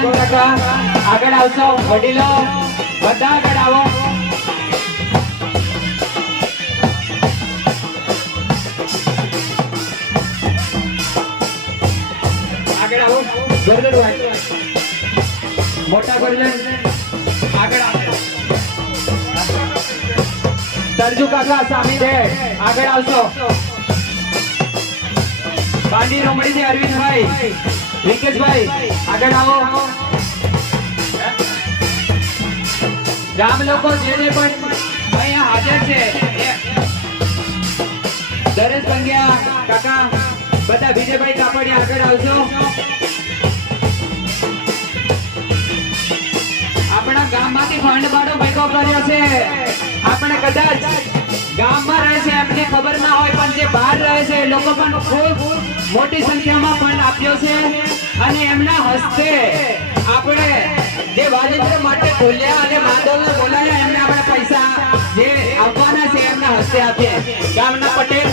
ગોરધન કાકા આગળ આવશો, વડીલો બધા આગળ આવો. આગળ આવો ગોરધન ભાઈ, મોટા ગોરધન આગળ આવો. સરજુ કાકા સામી દે આગળ આવશો. બાંડી રોમડી થી અરવિંદભાઈ, વિકેશભાઈ આગળ આવો. ગામ લોકો જે પણ અહીંયા હાજર છે, દરેશ પંગ્યા કાકા બધા વિજયભાઈ કાપડિયા આગળ આવજો. આપણા ગામમાંથી ફંડ બાળો ભેગો કર્યો છે. આપણે કદાચ ગામમાં રહે છે એમને ખબર ના હોય, પણ જે બહાર રહે છે એ લોકો પણ ખૂબ મોટી સંખ્યામાં ફંડ આપ્યો છે. અને એમના હસ્તે આપણે જે વાજિંત્ર માટે બોલ્યા અને માધવને બોલાયા, એમને આપણે પૈસા જે આપવાના છે એમના હસ્તે આપીએ. ગામના પટેલ